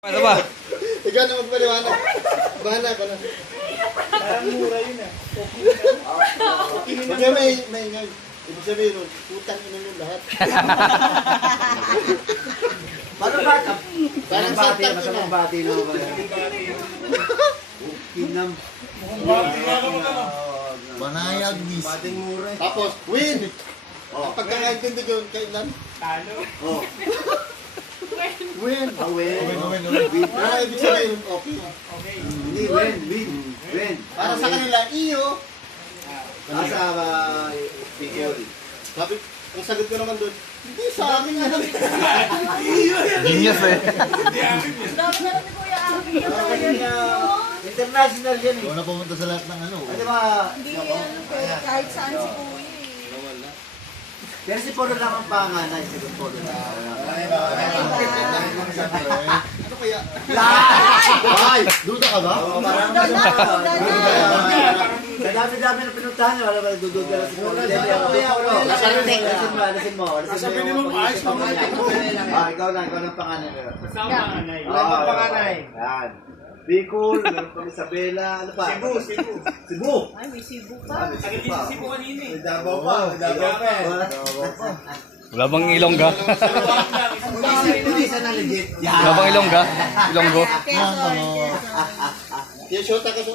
Ano ba? Ikaw na magpaliwanag. Bahala ka na. Parang mura yun ah. Pagka may ingay. Ibig sabihin nun, utang ina yung lahat. Parang bata. Parang bati, satang masamang ina. bati na ako. Kinam. Manayag bis. Bating mura eh. Tapos, win! Ang pagkakaintindi ko, kailan? Talo. Oh. Win! Win. Win. Pero ibig sabihin, okay. Okay. Hindi, win. Para sa kanila, iyo. Asa Bicol. Sabi, ang sagot ko naman doon, hindi sa amin yan. Genius eh. Dami na lang ni Kuya Abi yung talaga. International yan eh. Ikaw na pumunta sa lahat ng ano. Ano ba? Hindi ano ko eh, kahit saan si Kuya eh. Pero si Polo lang ang panganay. Si Polo lang. Ano kaya? Ay! Duda ka ba? Parang Duda na, duda na. Sa dami-dami na pinuntahan niyo, wala ba dududa na si Polo? Alasin mo. Sasabihin mo, ayos pa mga Ikaw na panganay. Kasama panganay. Wala panganay. Yan. Bicol, meron pang Isabela, ano pa? Cebu. Ay, may Cebu Ah, pa. may Tagal Cebu pa. si Cebu kanina eh. Davao pa. Davao pa. Wala bang Ilongga? Hindi isa na legit. Wala bang Ilongga? Ilonggo? Quezon, Quezon. Yung shota ka sa